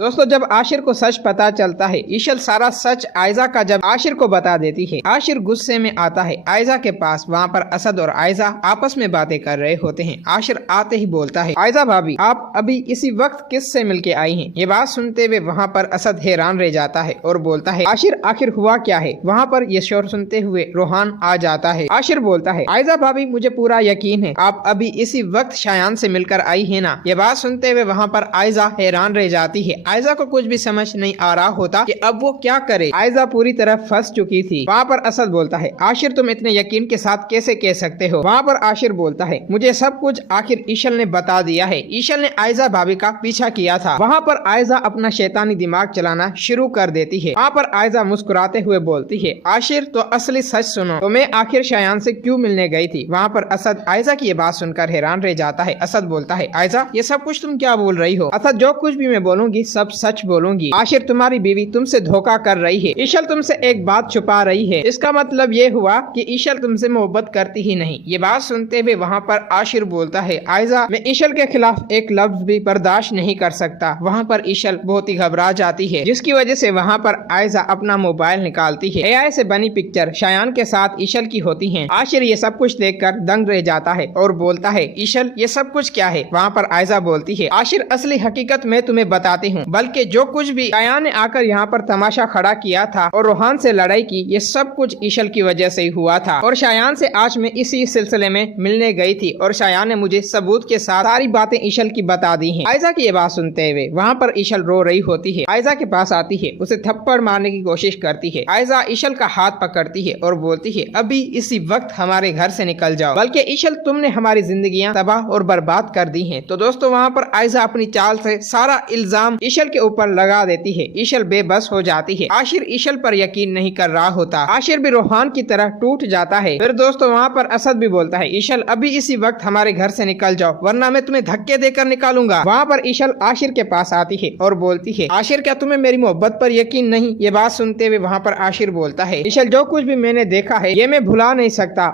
दोस्तों जब आशिर को सच पता चलता है, ईशल सारा सच आयजा का जब आशिर को बता देती है, आशिर गुस्से में आता है आयजा के पास। वहाँ पर असद और आयजा आपस में बातें कर रहे होते हैं। आशिर आते ही बोलता है, आयजा भाभी आप अभी इसी वक्त किससे मिलके आई हैं? ये बात सुनते हुए वहाँ पर असद हैरान रह जाता है और बोलता है, आशिर आखिर हुआ क्या है? वहाँ पर ये शोर सुनते हुए रोहान आ जाता है। आशिर बोलता है, आयजा भाभी मुझे पूरा यकीन है आप अभी इसी वक्त शायान से मिलकर आई है ना? ये बात सुनते हुए वहाँ पर आयजा हैरान रह जाती है। आयजा को कुछ भी समझ नहीं आ रहा होता कि अब वो क्या करे। आयजा पूरी तरह फंस चुकी थी। वहाँ पर असद बोलता है, आशिर तुम इतने यकीन के साथ कैसे कह सकते हो? वहाँ पर आशिर बोलता है, मुझे सब कुछ आखिर ईशल ने बता दिया है। ईशल ने आयजा भाभी का पीछा किया था। वहाँ पर आयजा अपना शैतानी दिमाग चलाना शुरू कर देती है। वहाँ पर आयजा मुस्कुराते हुए बोलती है, आशिर तो असली सच सुनो, तो मैं आखिर शायान से क्यों मिलने गई थी? वहाँ पर असद आयजा की ये बात सुनकर हैरान रह जाता है। असद बोलता है, आयजा ये सब कुछ तुम क्या बोल रही हो? असद जो कुछ भी मैं बोलूंगी सब सच बोलूंगी। आशिर तुम्हारी बीवी तुमसे धोखा कर रही है। ईशल तुमसे एक बात छुपा रही है। इसका मतलब ये हुआ कि ईशल तुमसे मोहब्बत करती ही नहीं। ये बात सुनते हुए वहाँ पर आशिर बोलता है, आयजा मैं ईशल के खिलाफ एक लफ्ज भी बर्दाश्त नहीं कर सकता। वहाँ पर ईशल बहुत ही घबरा जाती है, जिसकी वजह से वहाँ पर आयजा अपना मोबाइल निकालती है। AI से बनी पिक्चर शायान के साथ ईशल की होती है। आशिर ये सब कुछ देखकर दंग रह जाता है और बोलता है, ईशल ये सब कुछ क्या है? वहाँ पर आयजा बोलती है, आशिर असली हकीकत मैं तुम्हें बताती हूँ, बल्कि जो कुछ भी शायान ने आकर यहाँ पर तमाशा खड़ा किया था और रोहान से लड़ाई की, ये सब कुछ ईशल की वजह से ही हुआ था। और शायान से आज मैं इसी सिलसिले में मिलने गई थी और शायान ने मुझे सबूत के साथ सारी बातें ईशल की बता दी हैं। आयजा की ये बात सुनते हुए वहाँ पर ईशल रो रही होती है। आयजा के पास आती है, उसे थप्पड़ मारने की कोशिश करती है। आयजा ईशल का हाथ पकड़ती है और बोलती है, अभी इसी वक्त हमारे घर से निकल जाओ, बल्कि ईशल तुमने हमारी जिंदगियां तबाह और बर्बाद कर दी हैं। तो दोस्तों वहाँ पर आयजा अपनी चाल से सारा इल्जाम ईशल के ऊपर लगा देती है। ईशल बेबस हो जाती है। आशिर ईशल पर यकीन नहीं कर रहा होता। आशिर भी रोहान की तरह टूट जाता है। फिर दोस्तों वहाँ पर असद भी बोलता है, ईशल अभी इसी वक्त हमारे घर से निकल जाओ, वरना मैं तुम्हें धक्के देकर निकालूंगा। वहाँ पर ईशल आशिर के पास आती है और बोलती है, आशिर क्या तुम्हें मेरी मोहब्बत पर यकीन नहीं? ये बात सुनते हुए वहाँ पर आशिर बोलता है, ईशल जो कुछ भी मैंने देखा है ये मैं भुला नहीं सकता।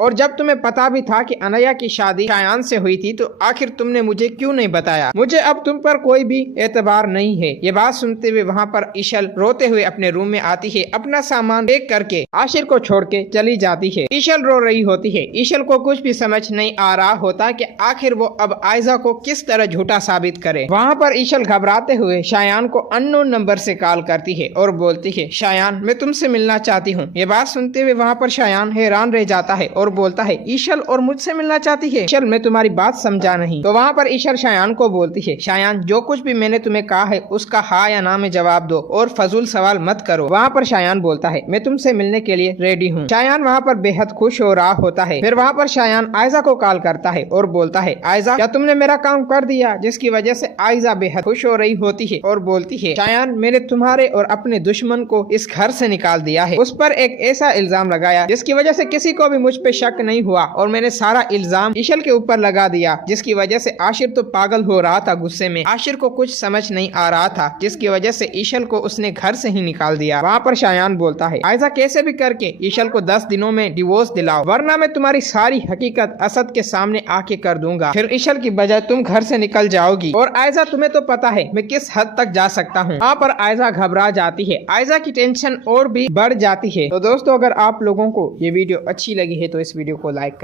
और जब तुम्हें पता भी था कि अनया की शादी शायान से हुई थी, तो आखिर तुमने मुझे क्यों नहीं बताया? मुझे अब तुम पर कोई भी एतबार नहीं है। ये बात सुनते हुए वहाँ पर ईशल रोते हुए अपने रूम में आती है। अपना सामान पैक करके आशिर को छोड़ के चली जाती है। ईशल रो रही होती है। ईशल को कुछ भी समझ नहीं आ रहा होता कि आखिर वो अब आयजा को किस तरह झूठा साबित करे। वहाँ पर ईशल घबराते हुए शायान को अननोन नंबर से कॉल करती है और बोलती है, शायान मैं तुमसे मिलना चाहती हूँ। ये बात सुनते हुए वहाँ पर शायान हैरान रह जाता है और बोलता है, ईशल और मुझसे मिलना चाहती है? ईशल मैं तुम्हारी बात समझा नहीं। तो वहाँ पर ईशल शायान को बोलती है, शायान जो कुछ भी मैंने तुम्हें कहा है उसका हाँ या ना में जवाब दो और फजूल सवाल मत करो। वहाँ पर शायान बोलता है, मैं तुमसे मिलने के लिए रेडी हूँ। शायान वहाँ पर बेहद खुश हो रहा होता है। फिर वहाँ पर शायान आयजा को कॉल करता है और बोलता है, आयजा क्या तुमने मेरा काम कर दिया? जिसकी वजह से आयजा बेहद खुश हो रही होती है और बोलती है, शायान मैंने तुम्हारे और अपने दुश्मन को इस घर से निकाल दिया है। उस पर एक ऐसा इल्जाम लगाया जिसकी वजह से किसी को भी मुझ पे शक नहीं हुआ और मैंने सारा इल्जाम ईशल के ऊपर लगा दिया, जिसकी वजह से आशिर तो पागल हो रहा था गुस्से में। आशिर को कुछ समझ नहीं आ रहा था, जिसकी वजह से ईशल को उसने घर से ही निकाल दिया। वहाँ पर शायान बोलता है, आयजा कैसे भी करके ईशल को 10 दिनों में डिवोर्स दिलाओ, वरना मैं तुम्हारी सारी हकीकत असद के सामने आके कर दूंगा। फिर ईशल की बजाय तुम घर से निकल जाओगी। और आयजा तुम्हें तो पता है मैं किस हद तक जा सकता हूँ। वहाँ पर आयजा घबरा जाती है। आयजा की टेंशन और भी बढ़ जाती है। तो दोस्तों अगर आप लोगों को ये वीडियो अच्छी लगी है तो इस वीडियो को लाइक